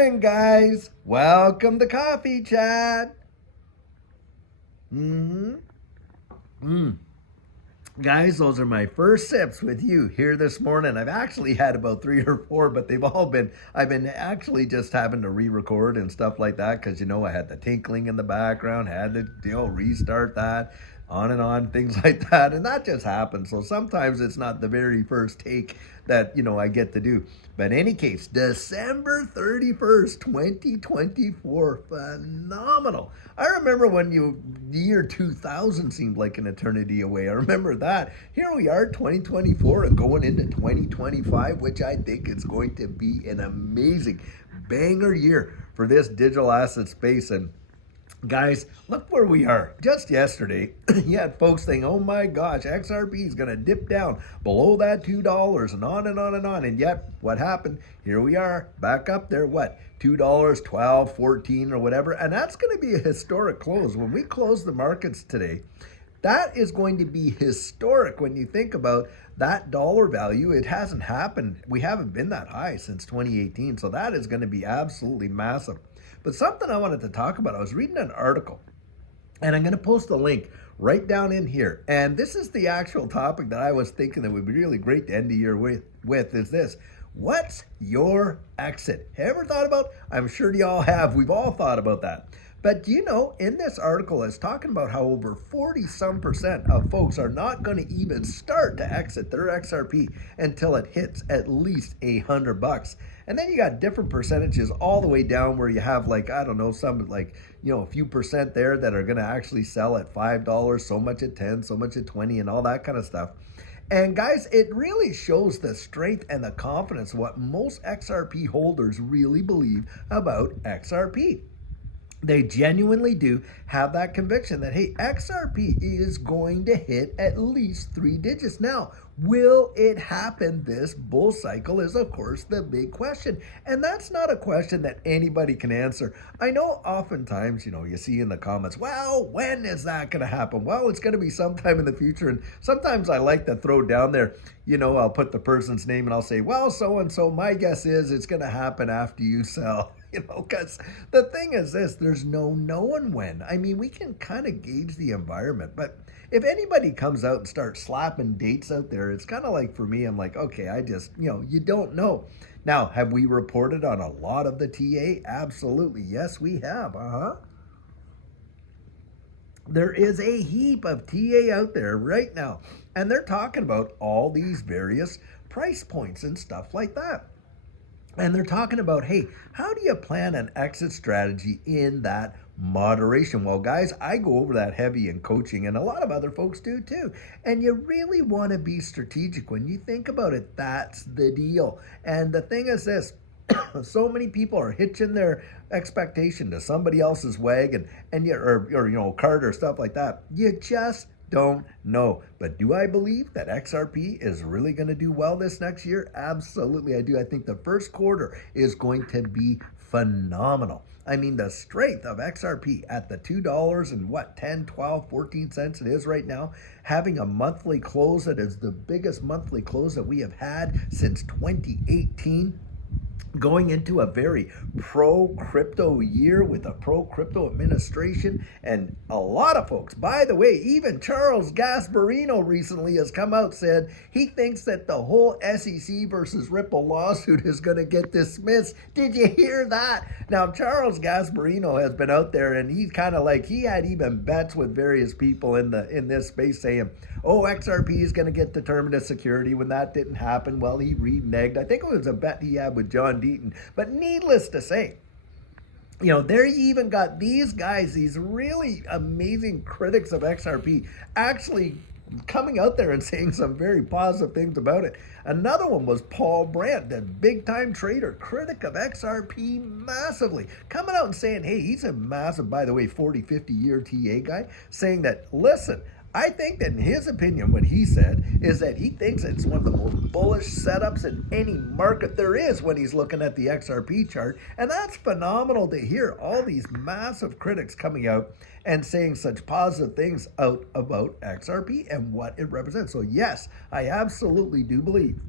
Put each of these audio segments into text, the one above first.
morning, guys. Welcome to Coffee Chat. Mm-hmm. Guys, those are my first sips with you here this morning. I've actually had about 3 or 4, but I've been actually just having to re-record and stuff like that because, I had the tinkling in the background, had to, restart that, on and on, things like that. And that just happens. So sometimes it's not the very first take that, I get to do. But in any case, December 31st, 2024, phenomenal. I remember when the year 2000 seemed like an eternity away. I remember that. Here we are, 2024, and going into 2025, which I think is going to be an amazing banger year for this digital asset space. And guys, look where we are. Just yesterday, you had folks saying, oh my gosh, XRP is going to dip down below that $2 and on and on and on. And yet, what happened? Here we are, back up there, what? $2, 12, 14 or whatever. And that's going to be a historic close. When we close the markets today, that is going to be historic when you think about that dollar value. It hasn't happened. We haven't been that high since 2018. So that is going to be absolutely massive. But something I wanted to talk about, I was reading an article, and I'm going to post a link right down in here. And this is the actual topic that I was thinking that would be really great to end the year with is this. What's your exit? Have you ever thought about? I'm sure y'all have. We've all thought about that. But do you know, in this article, it's talking about how over 40% of folks are not going to even start to exit their XRP until it hits at least $100. And then you got different percentages all the way down where you have some a few percent there that are going to actually sell at $5, so much at 10, so much at 20, and all that kind of stuff. And guys, it really shows the strength and the confidence of what most XRP holders really believe about XRP. They genuinely do have that conviction that, hey, XRP is going to hit at least 3 digits. Now, will it happen this bull cycle is, of course, the big question. And that's not a question that anybody can answer. I know oftentimes, you see in the comments, well, when is that going to happen? Well, it's going to be sometime in the future. And sometimes I like to throw down there, I'll put the person's name and I'll say, well, so-and-so, my guess is it's going to happen after you sell. Because the thing is this, there's no knowing when. I mean, we can kind of gauge the environment, but if anybody comes out and starts slapping dates out there, it's kind of like, for me, I'm like, okay, I just, you don't know. Now, have we reported on a lot of the TA? Absolutely. Yes, we have. There is a heap of TA out there right now, and they're talking about all these various price points and stuff like that. And they're talking about, hey, how do you plan an exit strategy in that moderation? Well, guys, I go over that heavy in coaching, and a lot of other folks do too. And you really want to be strategic. When you think about it, that's the deal. And the thing is this, so many people are hitching their expectation to somebody else's wagon or cart or stuff like that. You just don't know. But do I believe that XRP is really going to do well this next year? Absolutely, I do. I think the first quarter is going to be phenomenal. I mean, the strength of XRP at the $2 and 10, 12, 14 cents it is right now, having a monthly close that is the biggest monthly close that we have had since 2018. Going into a very pro-crypto year with a pro-crypto administration, and a lot of folks, by the way, even Charles Gasparino recently has come out, said he thinks that the whole SEC versus Ripple lawsuit is going to get dismissed. Did you hear that? Now, Charles Gasparino has been out there, and he's kind of like, he had even bets with various people in this space saying, oh, XRP is going to get determined as security. When that didn't happen, well, he reneged. I think it was a bet he had with John Deaton. But needless to say, there you even got these guys, these really amazing critics of XRP, actually coming out there and saying some very positive things about it. Another one was Paul Brandt, the big-time trader, critic of XRP massively, coming out and saying, hey, he's a massive, by the way, 40, 50-year TA guy, saying that, listen, I think that in his opinion, what he said is that he thinks it's one of the most bullish setups in any market there is when he's looking at the XRP chart. And that's phenomenal to hear all these massive critics coming out and saying such positive things out about XRP and what it represents. So yes, I absolutely do believe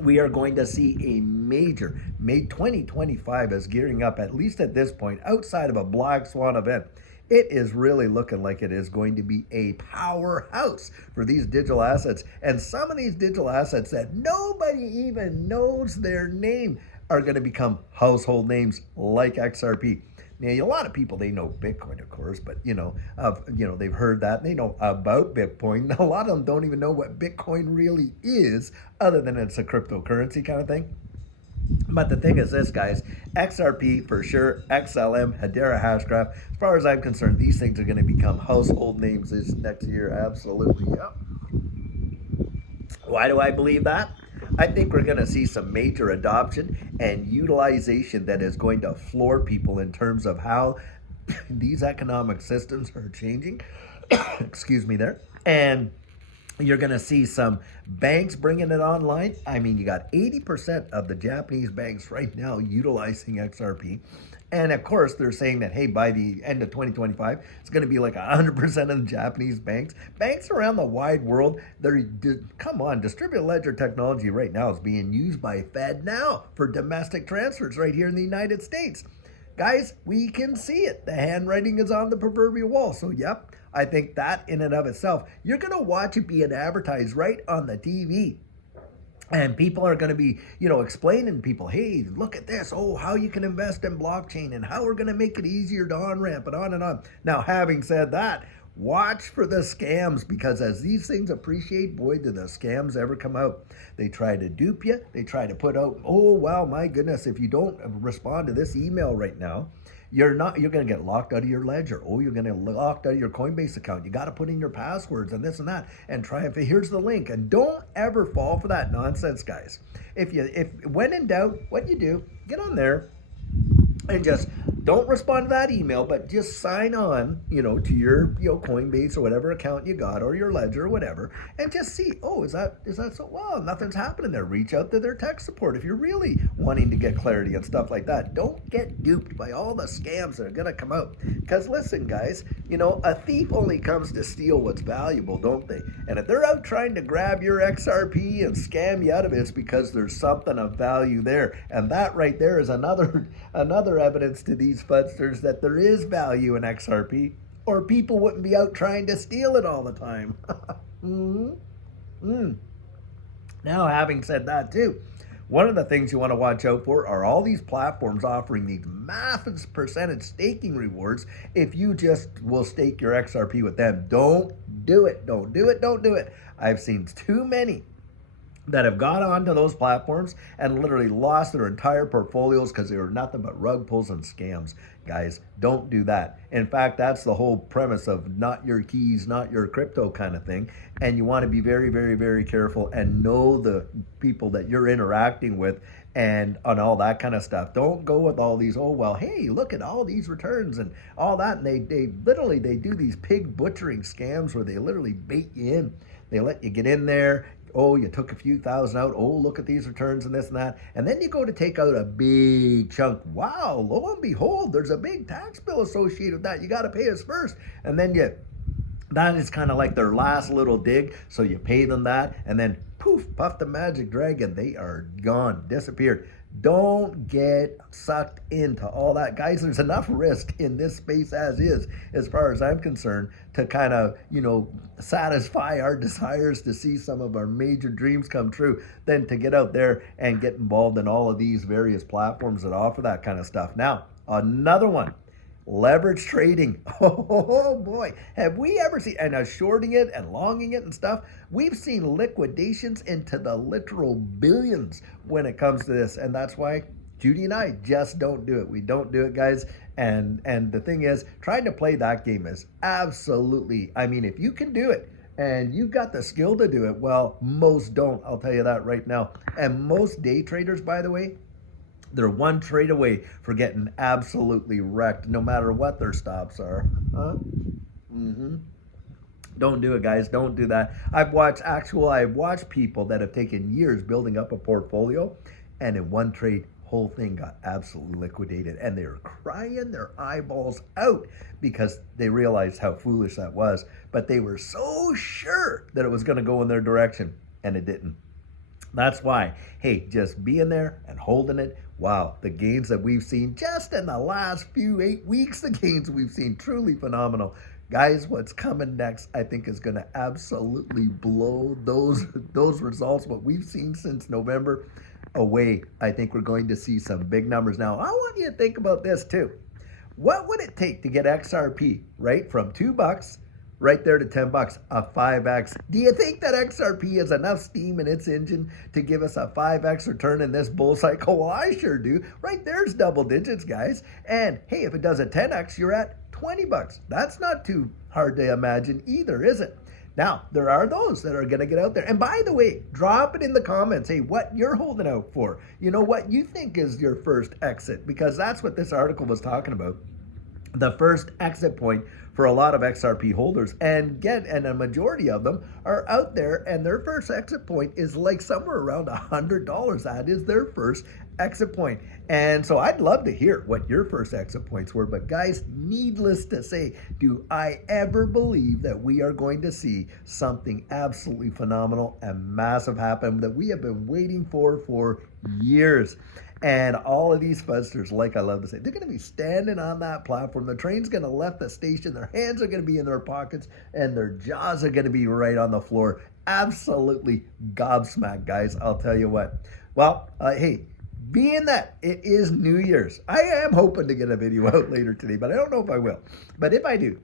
we are going to see a major May 2025 is gearing up, at least at this point, outside of a black swan event. It is really looking like it is going to be a powerhouse for these digital assets. And some of these digital assets that nobody even knows their name are going to become household names like XRP. Now, a lot of people, they know Bitcoin, of course, but they've heard that. They know about Bitcoin. A lot of them don't even know what Bitcoin really is, other than it's a cryptocurrency kind of thing. But the thing is this, guys, XRP for sure, XLM, Hedera Hashgraph, as far as I'm concerned, these things are going to become household names this next year. Absolutely, yep. Why do I believe that? I think we're going to see some major adoption and utilization that is going to floor people in terms of how these economic systems are changing. Excuse me there. And you're going to see some banks bringing it online. I mean, you got 80% of the Japanese banks right now utilizing XRP. And of course, they're saying that, hey, by the end of 2025, it's going to be like 100% of the Japanese banks. Banks around the wide world, come on, distributed ledger technology right now is being used by Fed now for domestic transfers right here in the United States. Guys, we can see it. The handwriting is on the proverbial wall. So, yep, I think that in and of itself, you're going to watch it being advertised right on the TV. And people are going to be, explaining to people, hey, look at this. Oh, how you can invest in blockchain and how we're going to make it easier to on-ramp and on and on. Now, having said that, watch for the scams, because as these things appreciate, boy, do the scams ever come out. They try to dupe you. They try to put out, oh, wow, my goodness, if you don't respond to this email right now, you're going to get locked out of your ledger. Oh, you're going to get locked out of your Coinbase account. You got to put in your passwords and this and that and try and here's the link. And don't ever fall for that nonsense, guys. If when in doubt, what you do, get on there and just don't respond to that email, but just sign on, to your, Coinbase or whatever account you got, or your ledger or whatever, and just see, oh, is that so? Well, nothing's happening there. Reach out to their tech support if you're really wanting to get clarity and stuff like that. Don't get duped by all the scams that are going to come out. Because listen, guys, a thief only comes to steal what's valuable, don't they? And if they're out trying to grab your XRP and scam you out of it, it's because there's something of value there. And that right there is another evidence to these fudsters that there is value in XRP, or people wouldn't be out trying to steal it all the time. Now, having said that too, one of the things you want to watch out for are all these platforms offering these massive percentage staking rewards if you just will stake your XRP with them. Don't do it. Don't do it. Don't do it. I've seen too many that have got onto those platforms and literally lost their entire portfolios because they were nothing but rug pulls and scams. Guys, don't do that. In fact, that's the whole premise of not your keys, not your crypto kind of thing. And you want to be very, very, very careful and know the people that you're interacting with and on all that kind of stuff. Don't go with all these, oh, well, hey, look at all these returns and all that. And they do these pig butchering scams where they literally bait you in. They let you get in there. Oh, you took a few thousand out. Oh, look at these returns and this and that. And then you go to take out a big chunk. Wow, lo and behold, there's a big tax bill associated with that. You got to pay us first. And then that is kind of like their last little dig. So you pay them that and then poof, puff the magic dragon. They are gone, disappeared. Don't get sucked into all that. Guys, there's enough risk in this space as far as I'm concerned, to kind of, satisfy our desires to see some of our major dreams come true than to get out there and get involved in all of these various platforms that offer that kind of stuff. Now, another one. Leverage trading. Oh boy, have we ever seen, and shorting it and longing it and stuff, we've seen liquidations into the literal billions when it comes to this. And that's why Judy and I just don't do it. We don't do it, guys. And the thing is, trying to play that game is absolutely, if you can do it and you've got the skill to do it, well, most don't. I'll tell you that right now. And most day traders, by the way, they're one trade away for getting absolutely wrecked, no matter what their stops are. Don't do it, guys. Don't do that. I've watched people that have taken years building up a portfolio, and in one trade, whole thing got absolutely liquidated, and they were crying their eyeballs out because they realized how foolish that was. But they were so sure that it was going to go in their direction, and it didn't. That's why, hey, just being there and holding it. Wow, the gains that we've seen just in the last few 8 weeks, the gains we've seen, truly phenomenal. Guys, what's coming next, I think, is going to absolutely blow those results, what we've seen since November, away. I think we're going to see some big numbers. Now, I want you to think about this too. What would it take to get XRP, right, from $2 right there to $10, a 5x? Do you think that XRP has enough steam in its engine to give us a 5x return in this bull cycle? Well, I sure do. Right there's double digits, guys. And hey, if it does a 10x, you're at $20. That's not too hard to imagine either, is it? Now, there are those that are going to get out there. And by the way, drop it in the comments. Hey, what you're holding out for. You know, what you think is your first exit, because that's what this article was talking about. The first exit point for a lot of XRP holders, and a majority of them are out there, and their first exit point is like somewhere around $100. That is their first exit point. And so I'd love to hear what your first exit points were. But guys, needless to say, do I ever believe that we are going to see something absolutely phenomenal and massive happen that we have been waiting for years? And all of these fuzzers, like I love to say, they're going to be standing on that platform. The train's going to left the station. Their hands are going to be in their pockets, and their jaws are going to be right on the floor. Absolutely gobsmacked, guys. I'll tell you what. Well, hey, being that it is New Year's, I am hoping to get a video out later today, but I don't know if I will. But if I do,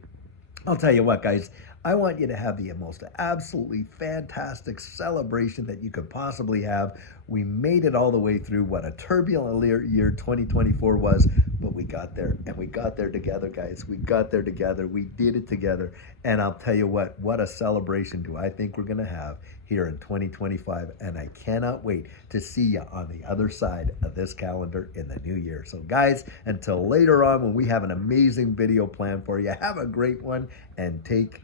I'll tell you what, guys, I want you to have the most absolutely fantastic celebration that you could possibly have. We made it all the way through what a turbulent year 2024 was, but we got there, and we got there together, guys. We got there together. We did it together. And I'll tell you what a celebration do I think we're going to have here in 2025. And I cannot wait to see you on the other side of this calendar in the new year. So guys, until later on when we have an amazing video plan for you, have a great one and take